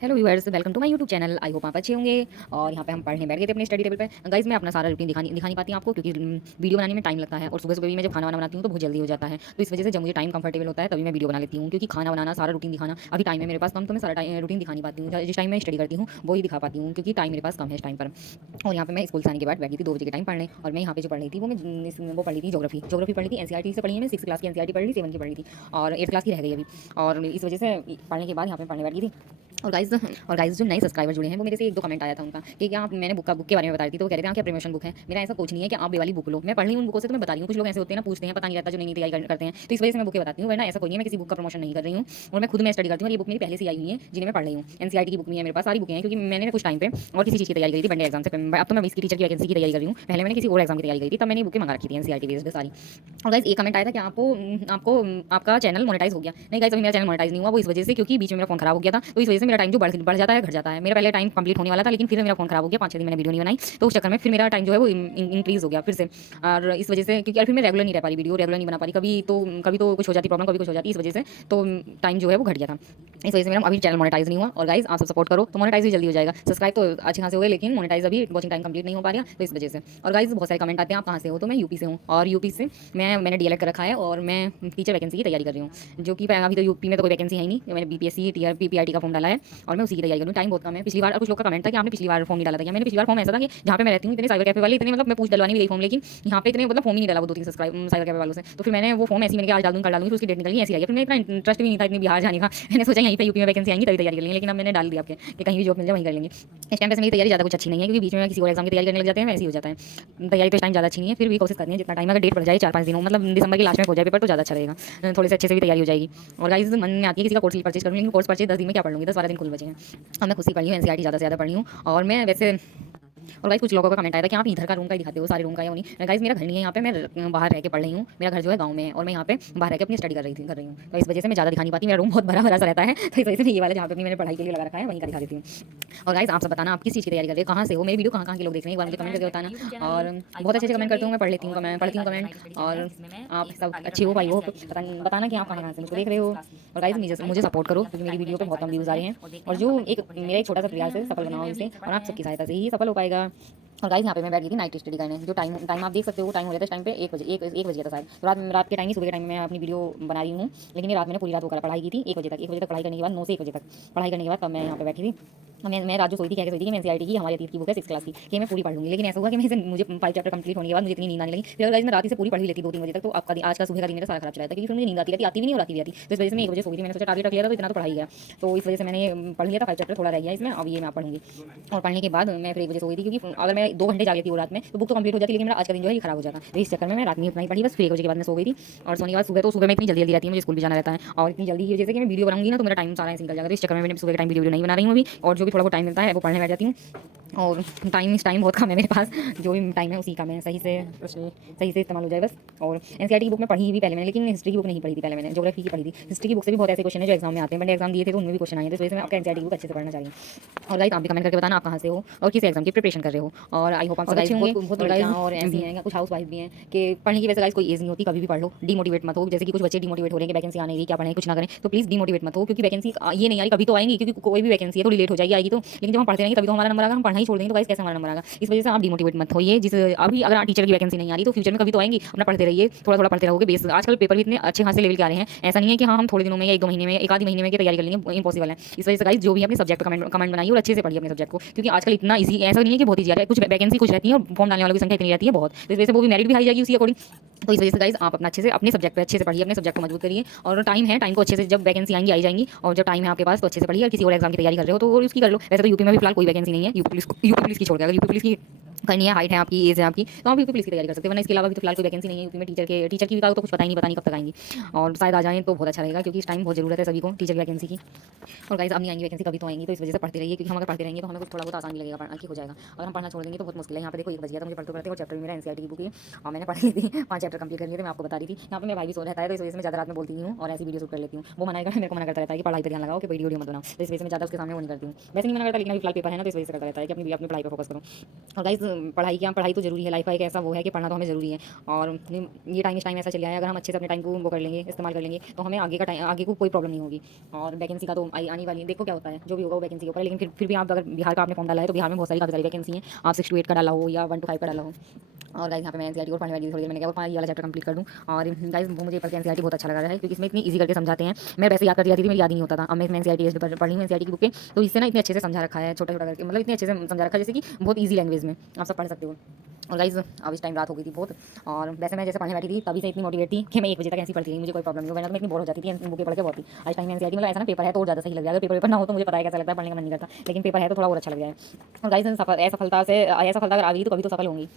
Hello viewers, welcome to my YouTube channel. I hope आप अच्छे होंगे। और यहाँ पे हम पढ़ने बैठ गए थे अपने स्टडी टेबल पे। गाइस, मैं अपना सारा रूटीन दिखा नहीं पाती हूँ आपको, क्योंकि वीडियो बनाने में टाइम लगता है और सुबह सुबह भी मैं जब खाना बनाती हूँ तो बहुत जल्दी हो जाता है। तो इस वजह से जब मुझे टाइम कंफर्टेबल होता है तभी मैं वीडियो बना लेती हूँ, क्योंकि खाना बनाना, सारा रूटीन दिखाना, अभी टाइम है मेरे पास कम, तो मैं सारा रूटीन दिखा नहीं पाती हूँ। जिस टाइम मैं स्टडी करती हूँ वो ही दिखा पाती हूँ, क्योंकि टाइम मेरे पास कम है इस टाइम पर। और यहाँ पे मैं स्कूल से आने के बाद बैठी थी 2 बजे के टाइम पढ़ने, और मैं यहाँ पे जो पढ़ रही थी वो पढ़ रही थी ज्योग्राफी पढ़ी थी। एनसीईआरटी से पढ़ी है, मैं 6 क्लास की एनसीईआरटी पढ़ ली, 7 की पढ़ी थी और 8 क्लास की रह गई अभी। और इस वजह से पढ़ने के बाद यहाँ पे पढ़ने बैठी थी। और गाइस जो नए सब्सक्राइबर जुड़े हैं वो मेरे से 1-2 कमेंट आया था उनका कि क्या आप, मैंने बुक के बारे में बता रही थी तो वो कह रहे थे हाँ क्या प्रमोशन बुक है। मेरा ऐसा कुछ नहीं है कि आप ये वाली बुक लो, मैं पढ़ रही हूँ उन बुकों से तो मैं बता रही हूँ। कुछ लोग ऐसे होते हैं ना, पूछते हैं, पता नहीं रहता जो नई तैयारी करते हैं, तो इस वजह से मैं बुकें बताती हूँ, वरना ऐसा कोई नहीं है, मैं किसी बुक का प्रमोशन नहीं कर रही हूँ। और मैं खुद में स्टडी करती हूँ और ये बुक मेरी पहले से आई हुई है जिन्हें मैं पढ़ रही हूँ। एनसीईआरटी की बुक भी है मेरे पास, सारी बुकें हैं, क्योंकि मैंने कुछ टाइम पे और किसी चीज़ की तैयारी करी थी, वनडे एग्जाम से। अब तो मैं इसकी टीचर की वैकेंसी की तैयारी कर रही हूँ, पहले मैंने किसी और एग्जाम की तैयारी करी थी, तब मैंने बुकें मंगा रखी थी एनसीईआरटी बेस्ड सारी। और गाइस एक कमेंट आया था कि आपको आपका चैनल मोनेटाइज हो गया। नहीं गाइस, अभी मेरा चैनल मोनेटाइज नहीं हुआ, वो इस वजह से क्योंकि बीच में मेरा फोन खराब हो गया था, तो इस वजह से मेरा टाइम जो बढ़ जाता है घट जाता है। मेरा पहले टाइम कंप्लीट होने वाला था, लेकिन फिर मेरा फोन खराब हो गया, 5-6 दिन मैंने वीडियो नहीं बनाई, तो उस चक्कर में फिर मेरा टाइम जो है वो इंक्रीज हो गया फिर से। और इस वजह से, क्योंकि यार फिर मैं रेगुलर नहीं रह पा रही, वीडियो रेगुलर नहीं बना पा रही, कभी तो कुछ हो जाती प्रॉब्लम, कभी कुछ हो जाती, इस वजह से तो टाइम जो है वो घट गया था। इस वजह से मेरा अभी चैनल मोनेटाइज नहीं हुआ। और गाइस आप सब सपोर्ट करो तो मोनेटाइज भी जल्दी हो जाएगा। सब्सक्राइब तो अच्छे खासे हो गए, लेकिन मोनेटाइज अभी वॉचिंग टाइम कंप्लीट नहीं हो पा रहा, तो इस वजह से। और गाइस बहुत सारे कमेंट आते हैं आप कहाँ से हो, तो मैं यूपी से हूँ, और यूपी से मैंने डीएलएड कर रखा है और मैं टीचर वैकेंसी की तैयारी कर रही हूँ, जो कि अभी तो यूपी में तो कोई वैकेंसी है ही नहीं। मैंने बीपीएससी टीआरपी पीआरटी का फॉर्म डाला है और मैं उसी की तैयारी करूँ। टाइम बहुत कम है। पिछली बार कुछ लोग का कमेंट था कि आपने पिछली बार फॉर्म नहीं डाला था क्या। मैंने पिछली बार फॉर्म ऐसा था कि जहाँ पे मैं रहती हूँ इतने साइबर कैफे वाले, इतने मतलब मैं पूछ डलवाने भी गई फॉर्म, लेकिन यहाँ पे इतने मतलब फॉर्म ही नहीं डाला वो 2-3 सब्सक्राइब साइबर कैफे वालों से। तो फिर मैंने वो फॉर्म ऐसी मैंने कि आज डाल दूँ कल डाल दूँगी, तो उसकी डेट निकल गई, ऐसी आई है। फिर मेरा इतना इंटरेस्ट भी नहीं था इतनी बिहार जाने का। मैंने सोचा यहीं पे यूपी में वैकेंसी आएंगी तभी तैयारी कर लेंगे, लेकिन अब मैंने डाल दिया आपके कि कहीं भी जॉब मिल जाए वहीं कर लेंगे। इस टाइम पे मेरी तैयारी ज़्यादा कुछ अच्छी नहीं है, क्योंकि बीच में किसी और एग्जाम की तैयारी करने लग जाते हैं, वैसे ही हो जाता है। तैयारी तो इस टाइम ज़्यादा अच्छी नहीं है, फिर भी कोशिश करनी है जितना टाइम, अगर डेट पड़ जाए 4-5 दिनों, मतलब दिसंबर के लास्ट में हो जाए पेपर, तो ज़्यादा अच्छा रहेगा, थोड़े से अच्छे से भी तैयारी हो जाएगी। और गाइस मन में आती है किसी का कोर्स परचेज करूँ, लेकिन कोर्स परचेज 10 दिन में क्या पढ़ लूँगी, 10-12 दिन खुल बचे हैं। और मैं खुद से पढ़ी हूँ, एनसीईआरटी ज़्यादा से ज़्यादा पढ़ी हूँ। और मैं वैसे, और गाइस कुछ लोगों का कमेंट आया था कि आप इधर का रूम का ही दिखाते हो, सारे रूम का या नहीं। गाइस मेरा घर नहीं है यहाँ पे, मैं बाहर रह के पढ़ रही हूँ। मेरा घर जो है गांव में है, और मैं यहाँ पे बाहर रह के अपनी स्टडी कर रही हूँ, तो इस वजह से मैं ज़्यादा दिखा नहीं पाती। मेरा रूम बहुत बड़ा बड़ा सा रहता है, तो इस वजह से मैं ये वाला जहाँ पे मैंने पढ़ाई के लिए लगा रखा है वहीं का दिखा देती हूँ। और गाइस आप सब बताना आप किस चीज़ की तैयारी कर रहे हो, कहाँ से हो, मेरी वीडियो कहाँ के लोग देख रहे हैं, एक बार मुझे कमेंट करके बताना। और बहुत अच्छे कमेंट करते हूँ, मैं पढ़ लेती हूँ कमेंट, पढ़ती हूँ कमेंट। और आप सब अच्छे हो भाई हो, बताना कि आप कहाँ से मुझको देख रहे हो। और गाइस मुझे सपोर्ट करो, क्योंकि मेरी वीडियो पे बहुत कम व्यूज़ आ रहे हैं, और जो मेरा एक छोटा सा प्रयास है सफल बनाओ इसे, और आप सबकी सहायता से ही सफल हो पाएगा। और गाइस यहाँ पे मैं बैठ गई थी नाइट स्टडी करने, जो टाइम आप देख सकते हो, टाइम हो जाता है इस टाइम पे 1 बजे था शायद। तो रात के टाइम ही, सुबह के टाइम में मैं अपनी वीडियो बना रही हूँ, लेकिन ये रात मैंने पूरी रात वो करा, पढ़ाई की थी 1 बजे तक पढ़ाई करने के बाद, 9 से 1 बजे तक पढ़ाई करने के बाद तब मैं यहाँ पे बैठी थी। मैं रात जो सोई थी, क्या सोई थी कि मैं एनसीईआरटी की हमारी अतीत की बुक है 6 क्लास की, कि मैं पूरी पढ़ लूँगी, लेकिन ऐसा हुआ कि मुझे 5 चैप्टर कंप्लीट होने के बाद मुझे इतनी नींद आने लगी। फिर गाइस मैं रात से पूरी पढ़ ही लेती 2-3 बजे तक, तो आपका आज का सुबह का दिन मेरा सारा खराब चला था, क्योंकि फिर मुझे नींद आती भी नहीं और आती भी आती। तो इस वजह से मैं 1 बजे सो गई थी। मैंने सोचा टारगेट रख लिया था, तो इतना तो पढ़ाई गया, तो इस वजह से मैंने पढ़ लिया था। 5 चैप्टर थोड़ा रह गया इसमें, अब ये मैं पढ़ूंगी। और पढ़ने के बाद मैं फिर 1 बजे सो गई थी, क्योंकि अगर मैं 2 घंटे जागी थी वो रात में तो बुक तो कंप्लीट हो जाती, लेकिन मेरा आज का दिन जो है ये खराब हो जाता। तो इस चक्कर में मैं रात में उतना ही पढ़ी, बस फिर 1 बजे के बाद मैं सो गई थी। और सोने के बाद सुबह में इतनी जल्दी जल्दी रहती है, मुझे स्कूल भी जाना रहता है, और इतनी जल्दी की वजह से कि मैं वीडियो बनाऊंगी ना तो मेरा टाइम सारा ऐसे निकल जाएगा। तो इस चक्कर में मैंने सुबह के टाइम वीडियो नहीं बना रही हूँ अभी, और जो भी थोड़ा बहुत टाइम मिलता है वो पढ़ने बैठ जाती हूँ। और टाइम बहुत कम है मेरे पास, जो भी टाइम है उसी का मैं सही से इस्तेमाल हो जाए बस। और एनसीईआरटी की बुक में पढ़ी भी पहले मैंने, लेकिन हिस्ट्री की बुक नहीं पढ़ी थी पहले, मैंने ज्योग्राफी की पढ़ी थी। हिस्ट्री की बुक से भी बहुत ऐसे क्वेश्चन है जो एग्जाम में आते हैं, मैंने एग्जाम दिए थे तो उनमें भी क्वेश्चन आए थे, तो इस वजह से मैं आपका एनसीईआरटी की बुक अच्छे से पढ़ना चाहिए। और गाइस आप भी कमेंट करके बताना आप कहाँ से हो और किस एग्जाम की प्रिपरेशन कर रहे हो। और आई होप आप सब अच्छे होंगे। बहुत लड़कियां और ऐसी हैं, कुछ हाउस वाइफ भी हैं, कि पढ़ने की वजह से गाइस कोई एज नहीं होती, कभी भी पढ़ लो, डीमोटिवेट मत हो। जैसे कि कुछ बच्चे डीमोटिवेट हो रहे हैं कि वैकेंसी आने की, क्या पढ़ें कुछ ना करें, तो प्लीज डीमोटिवेट मत हो, क्योंकि वैकेंसी ये नहीं आ रही, कभी तो आएंगी, क्योंकि कोई भी वैकेंसी है थोड़ी लेट हो जाएगी, आएगी तो, लेकिन जब हम पढ़ते रहेंगे तभी तो हमारा नंबर आएगा। हम पढ़ना ही छोड़ देंगे तो गाइस कैसे हमारा नंबर आएगा। इस वजह से आप डिमोटिवेट मत होइए। अभी अगर टीचर की वैकेंसी नहीं आ रही तो फ्यूचर में कभी तो आएंगी, अपना पढ़ते रहिए, थोड़ा थोड़ा पढ़ते रहोगे। बेस आजकल पेपर भी इतने अच्छे खासे लेवल के आ रहे हैं, ऐसा नहीं है कि हाँ हम थोड़े दिनों में या 1-2 महीने में, एक आधी महीने में की तैयारी कर लेंगे, इम्पॉसिबल है। इस वजह से गाइस जो भी अपने सब्जेक्ट कमेंट बनाइए और अच्छे से पढ़िए अपने सब्जेक्ट को, क्योंकि आजकल इतना ईजी ऐसा नहीं है कि बहुत ईजी आ रहा है, कुछ वैकेंसी कुछ रहती है और फॉर्म डालने वालों की संख्या इतनी रहती है बहुत, तो इस वजह से वो भी मेरिट भी हाई जाएगी उसी अकॉर्डिंग। तो इस वजह से गाइस आप अपना अच्छे से अपने सब्जेक्ट पे अच्छे से पढ़िए, अपने सब्जेक्ट को मजबूत करिए। और टाइम है, टाइम को अच्छे से, जब वैकेंसी आएंगी आई जाएंगी, और जब टाइम है आपके पास तो अच्छे से पढ़िए। और किसी और एग्जाम की तैयारी कर रहे हो तो वो उसकी कर लो। वैसे तो यूपी में भी फिलहाल कोई वैकेंसी नहीं है, यूपी पुलिस की छोड़ के, अगर यूपी पुलिस की करनी है, हाइट है आपकी, एज है आपकी, तो आप यूपी पुलिस की तैयारी कर सकते हैं, वरना इसके अलावा भी तो फिलहाल कोई वैकेंसी नहीं है यूपी में। टीचर की भी तो कुछ पता नहीं कब तक आएंगी, और शायद आ जाएँ तो बहुत अच्छा रहेगा, क्योंकि इस टाइम बहुत जरूरत है सभी को टीचर की वैकेंसी की। और गाइस अब नहीं आएंगी वैकेंसी, कभी तो आएंगी, तो इस वजह से पढ़ते रहिए, क्योंकि हम अगर पढ़ते रहेंगे तो हमें कुछ थोड़ा बहुत आसान भी लगेगा, पढ़ना की हो जाएगा। अगर हम पढ़ना छोड़ देंगे तो बहुत मुश्किल है। यहाँ पे देखो 1 बज गया था मुझे पढ़ते पढ़ते, और चैप्टर भी मेरा एनसीईआरटी की बुक है और मैंने पढ़ ली थी, 5 चैप्टर कंप्लीट कर लिए थे, मैं आपको बता रही थी। यहाँ पे मेरा भाई भी सो रहता है, तो इस वजह से मैं ज़्यादा रात में बोलती नहीं हूँ और ऐसी वीडियो शूट कर लेती हूँ। वो मेरे को मना करता रहता है कि पढ़ाई पर ध्यान लगाओ, कि वीडियो मत बनाओ, तो इस वजह से मैं ज़्यादा उसके सामने वो नहीं करती हूँ। वैसे नहीं मना करता, लेकिन अभी फिलहाल पेपर है ना, तो इस वजह से करता रहता है कि अपनी पढ़ाई पर फोकस करो। और गाइस पढ़ाई तो ज़रूरी है, लाइफ का एक ऐसा वो है कि पढ़ना तो हमें ज़रूरी है। और ये टाइम इस टाइम ऐसा चल गया है, अगर हम अच्छे से अपने टाइम को वो कर लेंगे, इस्तेमाल कर लेंगे, तो हमें आगे को कोई प्रॉब्लम नहीं होगी। और वैकेंसी का तो आने वाली है, देखो क्या होता है, जो भी होगा वो वैकेंसी के ऊपर है। लेकिन फिर भी आप अगर बिहार का आपने फॉर्म डाला है तो बिहार में बहुत सारी काफ़ी सारी वैकेंसी हैं। आप 6 to 8 का डाला हो या 1 to 5 का डाला हो। और गाइस यहाँ पे मैं एनसीईआरटी और पढ़ने वाली थोड़ी देर मैंने क्या ये वाला चैप्टर कंप्लीट कर दूँ। और गाइस वो मुझे पढ़ के एनसीईआरटी बहुत अच्छा लगा है, क्योंकि इसमें इतनी ईजी करके समझाते हैं। मैं वैसे याद करती जाती थी, मेरी याद ही नहीं होता था। अब मैं इसमें एनसीईआरटी पढ़ रही हूँ, एनसीईआरटी की बुक, तो इससे ना इतने अच्छे से समझा रखा है, छोटा छोटा करके, मतलब इतने अच्छे से समझा रखा है जैसे कि बहुत ईजी लैंग्वेज में आप सब पढ़ सकते हो। और गाइस अब इस टाइम रात हो गई थी बहुत, और वैसे मैं जैसे पढ़ने बैठी थी तभी से इतनी मोटिवेट थी कि मैं 1 बजे तक ऐसी पढ़ती थी, मुझे कोई प्रॉब्लम नहीं हो, वरना तो मैं इतनी बोर हो जाती थी बुकें पढ़ के बहुत ही। आज टाइम एनसीईआरटी मतलब ऐसा ना पेपर है तो और ज़्यादा सही लग रहा है, अगर पेपर ना हो तो मुझे पता है कैसा लगता है, पढ़ने का मन नहीं करता, लेकिन पेपर है तो थोड़ा और अच्छा लग जाए। और गाइस असफलता अगर आ गई तो कभी तो सफल होंगी।